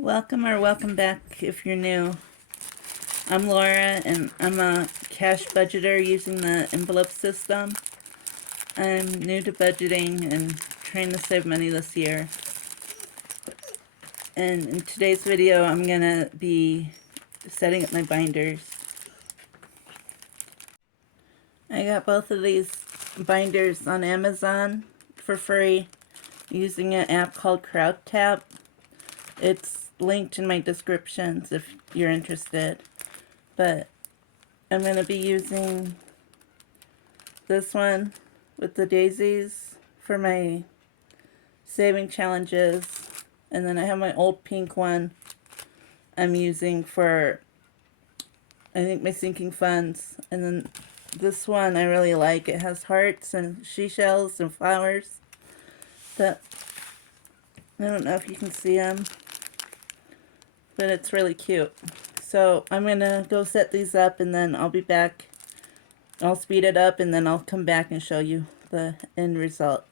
Welcome or welcome back if you're new. I'm Laura and I'm a cash budgeter using the envelope system. I'm new to budgeting and trying to save money this year. And in today's video I'm going to be setting up my binders. I got both of these binders on Amazon for free using an app called Crowdtap. It's linked in my descriptions if you're interested. But I'm going to be using this one with the daisies for my saving challenges. And then I have my old pink one I'm using for, I think, my sinking funds. And then this one I really like. It has hearts and seashells and flowers. That, I don't know if you can see them, but it's really cute. So I'm going to go set these up and then I'll be back. I'll speed it up and then I'll come back and show you the end result.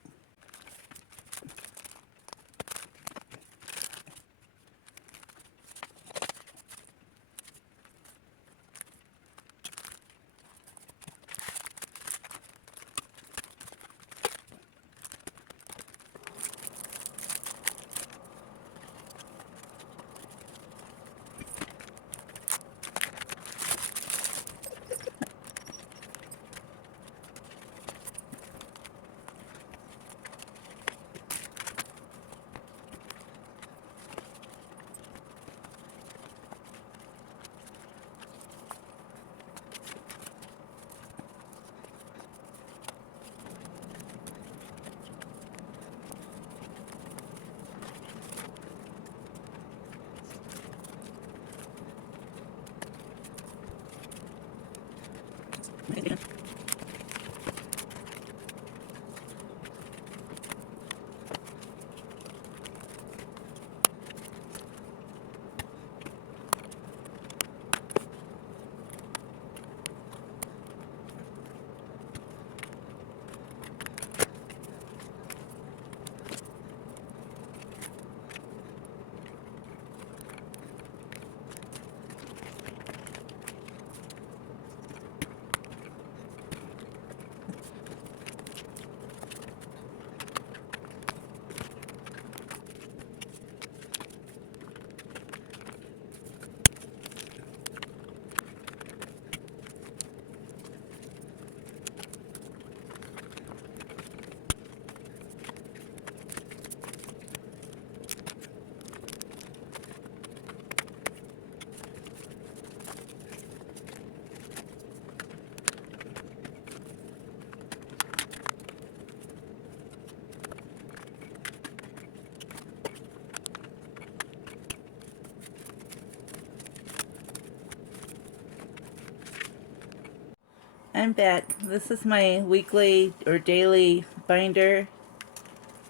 I'm back. This is my weekly or daily binder.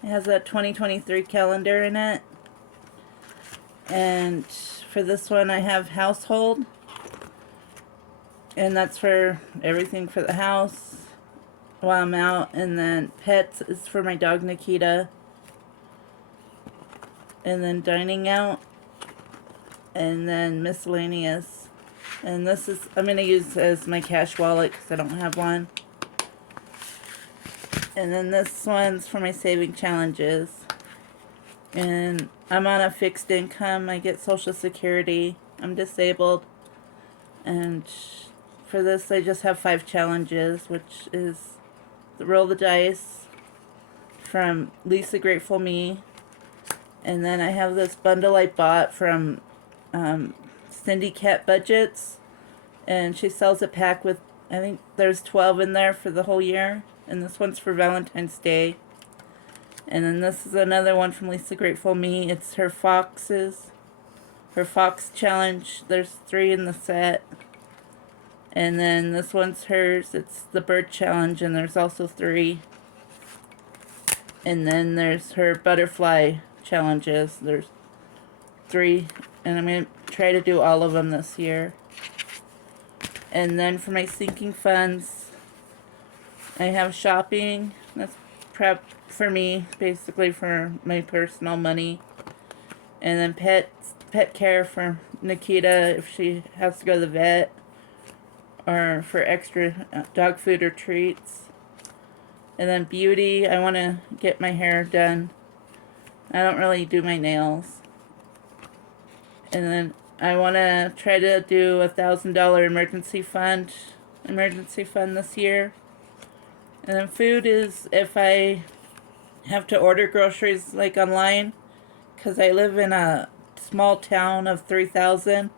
It has a 2023 calendar in it. And for this one I have household. And that's for everything for the house while I'm out. And then pets is for my dog Nikita. And then dining out. And then miscellaneous. And this is, I'm going to use as my cash wallet because I don't have one. And then this one's for my saving challenges. And I'm on a fixed income. I get Social Security. I'm disabled. And for this I just have 5 challenges, which is the Roll the Dice from Lisa Grateful Me. And then I have this bundle I bought from Cindy Cat Budgets, and she sells a pack with, I think there's 12 in there for the whole year, and this one's for Valentine's Day. And then this is another one from Lisa Grateful Me. It's her fox challenge. There's 3 in the set. And then this one's hers. It's the bird challenge, and there's also 3. And then there's her butterfly challenges. There's 3, and I'm going to try to do all of them this year. And then for my sinking funds, I have shopping. That's prep for me, basically for my personal money. And then pet pet care for Nikita if she has to go to the vet, or for extra dog food or treats. And then beauty, I want to get my hair done. I don't really do my nails. And then I want to try to do $1,000 emergency fund this year. And then food is if I have to order groceries like online, because I live in a small town of 3,000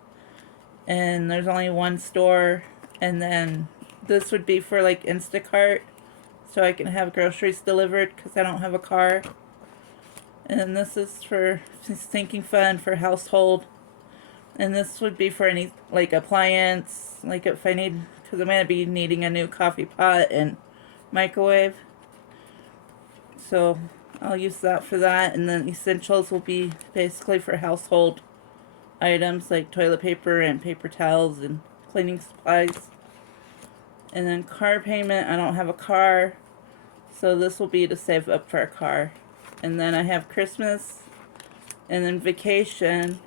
and there's only one store. And then this would be for like Instacart, so I can have groceries delivered because I don't have a car. And then this is for sinking fund for household. And this would be for any like appliance, like if I need, because I'm going to be needing a new coffee pot and microwave. So I'll use that for that. And then essentials will be basically for household items like toilet paper and paper towels and cleaning supplies. And then car payment, I don't have a car, so this will be to save up for a car. And then I have Christmas, and then vacation,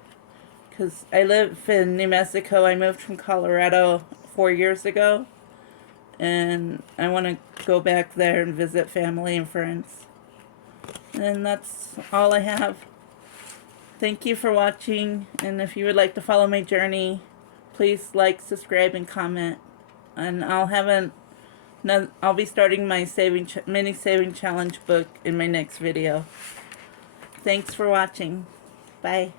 because I live in New Mexico. I moved from Colorado 4 years ago, and I want to go back there and visit family and friends. And that's all I have. Thank you for watching, and if you would like to follow my journey, please like, subscribe, and comment. And I'll be starting my mini saving challenge book in my next video. Thanks for watching. Bye.